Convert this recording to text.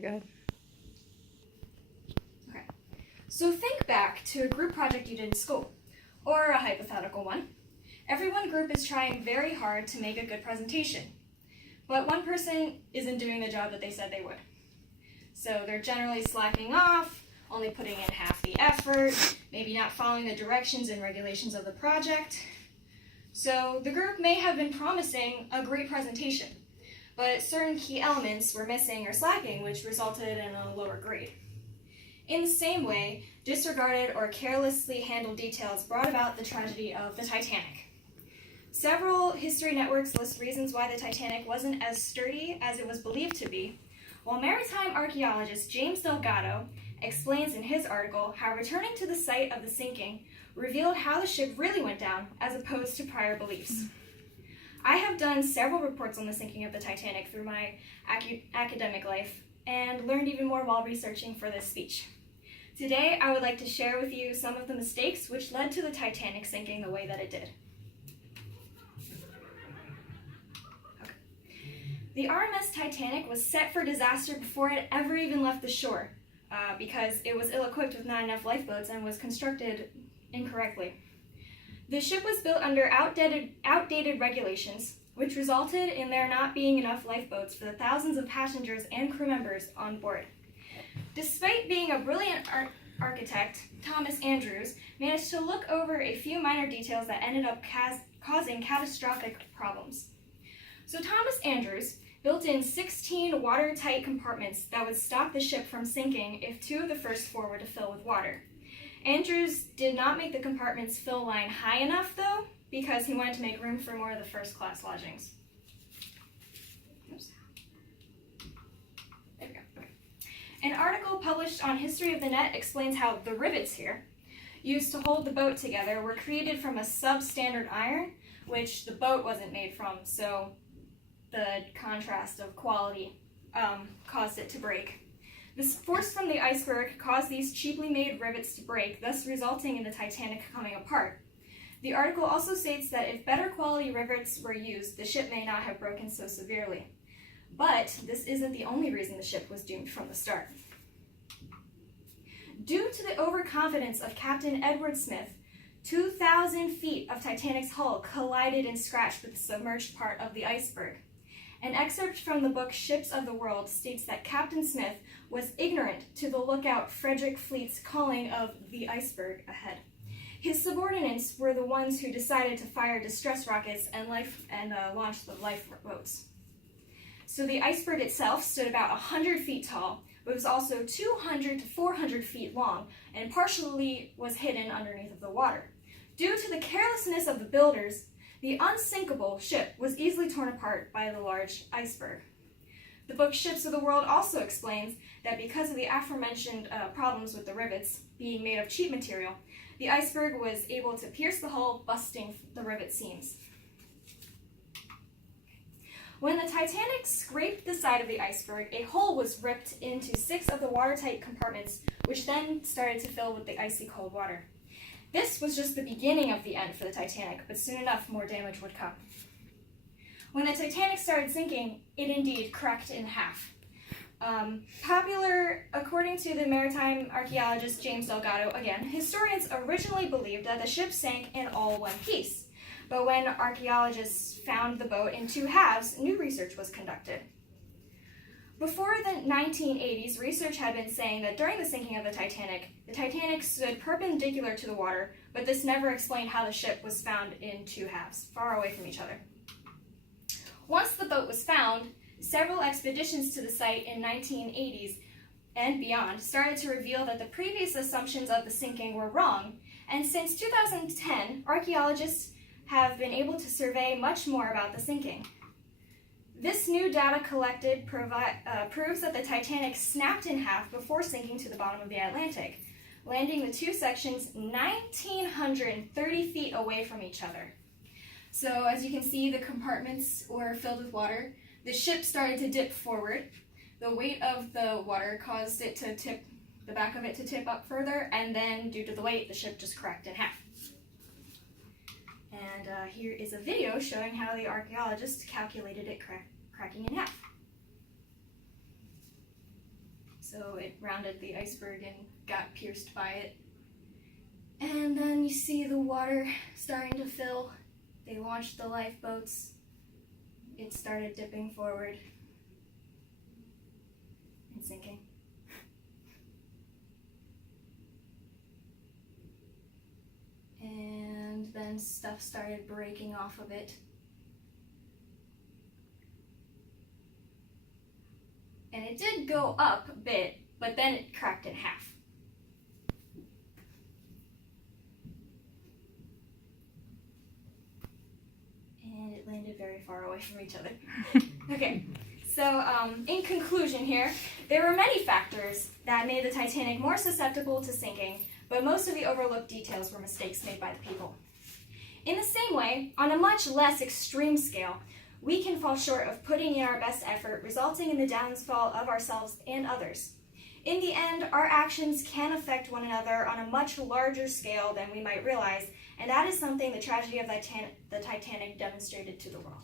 Go ahead. Okay. So think back to a group project you did in school, or a hypothetical one. Every one group is trying very hard to make a good presentation, but one person isn't doing the job that they said they would. So they're generally slacking off, only putting in half the effort, maybe not following the directions and regulations of the project. So the group may have been promising a great presentation, but certain key elements were missing or slacking, which resulted in a lower grade. In the same way, disregarded or carelessly handled details brought about the tragedy of the Titanic. Several history networks list reasons why the Titanic wasn't as sturdy as it was believed to be, while maritime archaeologist James Delgado explains in his article how returning to the site of the sinking revealed how the ship really went down as opposed to prior beliefs. I have done several reports on the sinking of the Titanic through my academic life and learned even more while researching for this speech. Today, I would like to share with you some of the mistakes which led to the Titanic sinking the way that it did. Okay. The RMS Titanic was set for disaster before it ever even left the shore because it was ill-equipped with not enough lifeboats and was constructed incorrectly. The ship was built under outdated regulations, which resulted in there not being enough lifeboats for the thousands of passengers and crew members on board. Despite being a brilliant architect, Thomas Andrews managed to look over a few minor details that ended up causing catastrophic problems. So Thomas Andrews built in 16 watertight compartments that would stop the ship from sinking if 2 of the first 4 were to fill with water. Andrews did not make the compartment's fill line high enough, though, because he wanted to make room for more of the first-class lodgings. Oops. There we go. Okay. An article published on History of the Net explains how the rivets here, used to hold the boat together, were created from a substandard iron, which the boat wasn't made from, so the contrast of quality caused it to break. This force from the iceberg caused these cheaply made rivets to break, thus resulting in the Titanic coming apart. The article also states that if better quality rivets were used, the ship may not have broken so severely. But this isn't the only reason the ship was doomed from the start. Due to the overconfidence of Captain Edward Smith, 2,000 feet of Titanic's hull collided and scratched with the submerged part of the iceberg. An excerpt from the book Ships of the World states that Captain Smith was ignorant to the lookout Frederick Fleet's calling of the iceberg ahead. His subordinates were the ones who decided to fire distress rockets and launch the lifeboats. So the iceberg itself stood about 100 feet tall, but was also 200 to 400 feet long and partially was hidden underneath of the water. Due to the carelessness of the builders, the unsinkable ship was easily torn apart by the large iceberg. The book Ships of the World also explains that because of the aforementioned problems with the rivets being made of cheap material, the iceberg was able to pierce the hull, busting the rivet seams. When the Titanic scraped the side of the iceberg, a hole was ripped into 6 of the watertight compartments, which then started to fill with the icy cold water. This was just the beginning of the end for the Titanic, but soon enough more damage would come. When the Titanic started sinking, it indeed cracked in half. According to the maritime archaeologist James Delgado, again, historians originally believed that the ship sank in all one piece. But when archaeologists found the boat in 2 halves, new research was conducted. Before the 1980s, research had been saying that during the sinking of the Titanic stood perpendicular to the water, but this never explained how the ship was found in 2 halves, far away from each other. Once the boat was found, several expeditions to the site in 1980s and beyond started to reveal that the previous assumptions of the sinking were wrong, and since 2010, archaeologists have been able to survey much more about the sinking. This new data collected proves that the Titanic snapped in half before sinking to the bottom of the Atlantic, landing the 2 sections 1,930 feet away from each other. So as you can see, the compartments were filled with water. The ship started to dip forward. The weight of the water caused it to tip, the back of it to tip up further, and then due to the weight, the ship just cracked in half. And here is a video showing how the archaeologists calculated it cracking in half. So it rounded the iceberg and got pierced by it. And then you see the water starting to fill. They launched the lifeboats. It started dipping forward and sinking. And then stuff started breaking off of it. And it did go up a bit, but then it cracked in half. And it landed very far away from each other. Okay, so in conclusion here, there were many factors that made the Titanic more susceptible to sinking, but most of the overlooked details were mistakes made by the people. In the same way, on a much less extreme scale, we can fall short of putting in our best effort, resulting in the downfall of ourselves and others. In the end, our actions can affect one another on a much larger scale than we might realize, and that is something the tragedy of the Titanic demonstrated to the world.